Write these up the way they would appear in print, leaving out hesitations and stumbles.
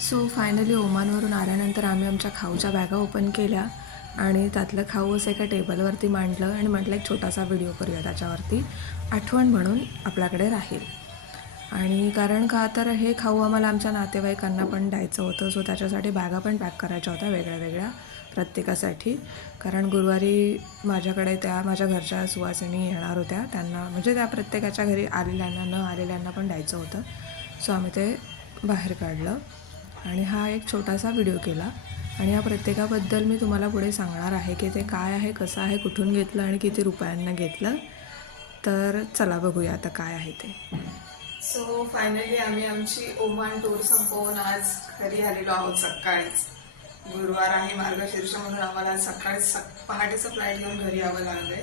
So finally ओमानवरून आल्यानंतर आम्ही आमच्या खाऊच्या बॅगा ओपन केल्या आणि त्यातलं खाऊ असं एका टेबलवरती मांडलं आणि म्हटलं एक छोटासा व्हिडिओ करूया त्याच्यावरती, आठवण म्हणून आपल्याकडे राहील. आणि कारण का तर हे खाऊ आम्हाला आमच्या नातेवाईकांना पण द्यायचं होतं. सो त्याच्यासाठी बॅगा पण पॅक करायच्या होत्या वेगळ्या वेगळ्या प्रत्येकासाठी. कारण गुरुवारी माझ्याकडे त्या माझ्या घरच्या सुवासिनी येणार होत्या, त्यांना म्हणजे त्या प्रत्येकाच्या घरी आलेल्यांना न आलेल्यांना पण द्यायचं होतं. सो आम्ही ते बाहेर काढलं आणि हा एक छोटासा व्हिडिओ केला. आणि या प्रत्येकाबद्दल मी तुम्हाला पुढे सांगणार आहे की ते काय आहे, कसं आहे, कुठून घेतलं आणि किती रुपयांना घेतलं. तर चला बघूया आता काय आहे ते. सो फायनली आम्ही आमची ओमान टूर संपवून आज घरी आलेलो आहोत सकाळीच. गुरुवार आहे मार्गशीर्ष म्हणून आम्हाला सकाळीच पहाटेचं फ्लाईट घेऊन घरी यावं लागलंय.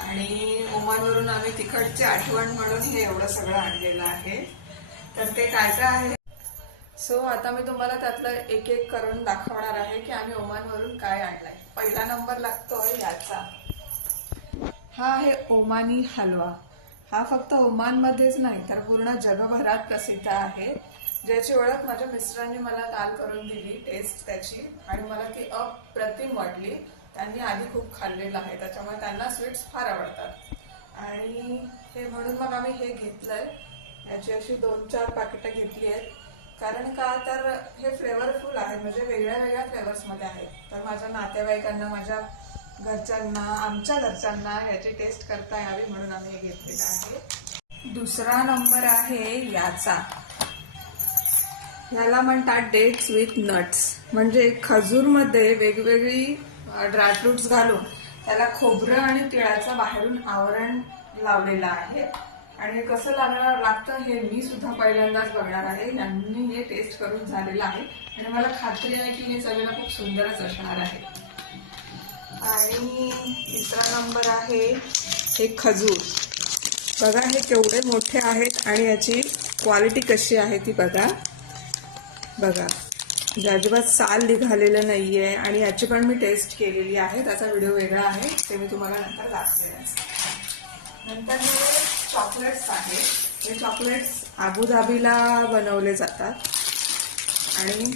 आणि ओमानवरून आम्ही तिकडची आठवण म्हणून हे एवढं सगळं आणलेलं आहे. तर ते काय काय आहे. सो आता मी तुम्हाला त्यातलं एक एक करून दाखवणार आहे की आम्ही ओमानवरून काय आणलंय. पहिला नंबर लागतोय याचा. हा आहे ओमानी हलवा. हा फक्त ओमानमध्येच नाही तर पूर्ण जगभरात प्रसिद्ध आहे, ज्याची ओळख माझ्या मिस्टरांनी मला काल करून दिली टेस्ट त्याची, आणि मला ती अप्रतिम वाटली. त्यांनी आधी खूप खाल्लेलं आहे, त्याच्यामुळे त्यांना स्वीट्स फार आवडतात. आणि हे म्हणून मग आम्ही हे घेतलंय. याची अशी 2-4 पाकिटं घेतली आहेत. कारण का तर हे फ्लेवरफुल आहे, म्हणजे वेगळ्या वेगळ्या फ्लेवर्समध्ये आहेत. तर माझ्या नातेवाईकांना, माझ्या घरच्यांना, आमच्या घरच्यांना याची टेस्ट करता यावी म्हणून आम्ही हे घेतलेलं आहे. दुसरा नंबर आहे याचा. याला म्हणतात डेट्स विथ नट्स, म्हणजे खजूरमध्ये वेगवेगळी ड्रायफ्रुट्स घालून त्याला खोबरं आणि तिळाचं बाहेरून आवरण लावलेलं आहे. आणि हे कसं लागतं हे मी सुद्धा पहिल्यांदाच बघणार आहे. यांनी हे टेस्ट करून झालेलं आहे आणि मला खात्री आहे की हे चवीला खूप सुंदरच असणार आहे. आणि तिसरा नंबर आहे हे खजूर. बघा हे केवढे मोठे आहेत आणि याची क्वालिटी कशी आहे ती बघा. बघा अजिबात साल निघालेलं नाहीये. आणि याची पण मी टेस्ट केलेली आहे, त्याचा व्हिडिओ वेगळा आहे, ते मी तुम्हाला नंतर दाखवेन. नंतर हे चॉकलेट्स आहेत. हे चॉकलेट्स अबुधाबीला बनवले जातात आणि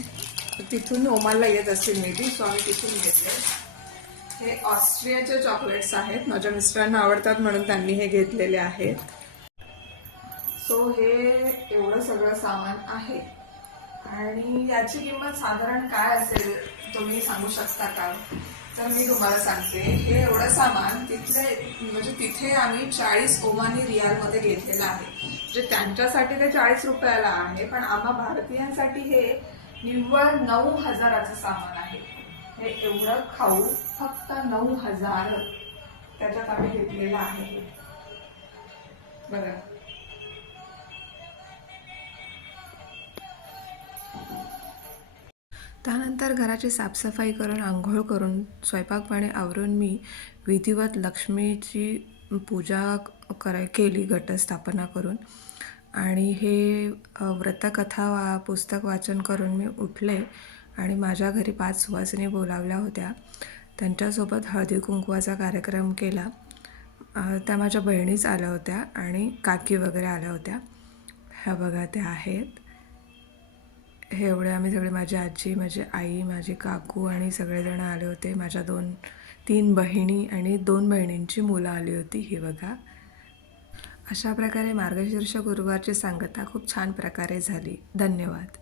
तिथून ओमानला येत असतील मे बी, सो आम्ही तिथून घेतले. हे ऑस्ट्रियाचे चॉकलेट्स आहेत, माझ्या मिस्टरांना आवडतात म्हणून त्यांनी हे घेतलेले आहेत. सो हे एवढं सगळं सामान आहे. आणि याची किंमत साधारण काय असेल तुम्ही सांगू शकता का? तर मी तुम्हाला सांगते. हे एवढं सामान तिथे आम्ही 40 ओमानी रियालमध्ये घेतलेलं आहे. म्हणजे त्यांच्यासाठी ते 40 रुपयाला आहे, पण आम्हा भारतीयांसाठी हे निव्वळ 9,000चं सामान आहे. हे एवढं खाऊ फक्त 9,000 त्याच्यात आम्ही घेतलेलं आहे. बघा त्यानंतर घराची साफसफाई करून आंघोळ करून स्वयंपाक पाणी आवरून मी विधिवत लक्ष्मीची पूजा केली घटस्थापना करून. आणि हे व्रतकथा पुस्तक वाचन करून मी उठले आणि माझ्या घरी 5 सुवासिनी बोलावल्या होत्या. त्यांच्यासोबत हळदी कुंकवाचा कार्यक्रम केला. त्या माझ्या बहिणीच आल्या होत्या आणि काकी वगैरे आल्या होत्या. ह्या बघा त्या आहेत. हे एवढे आम्ही सगळे, माझी आजी, माझी आई, माझी काकू आणि सगळेजण आले होते. माझ्या 3 बहिणी आणि 2 बहिणींची मुलं आली होती. ही बघा. अशा प्रकारे मार्गशीर्ष गुरुवारची सांगता खूप छान प्रकारे झाली. धन्यवाद.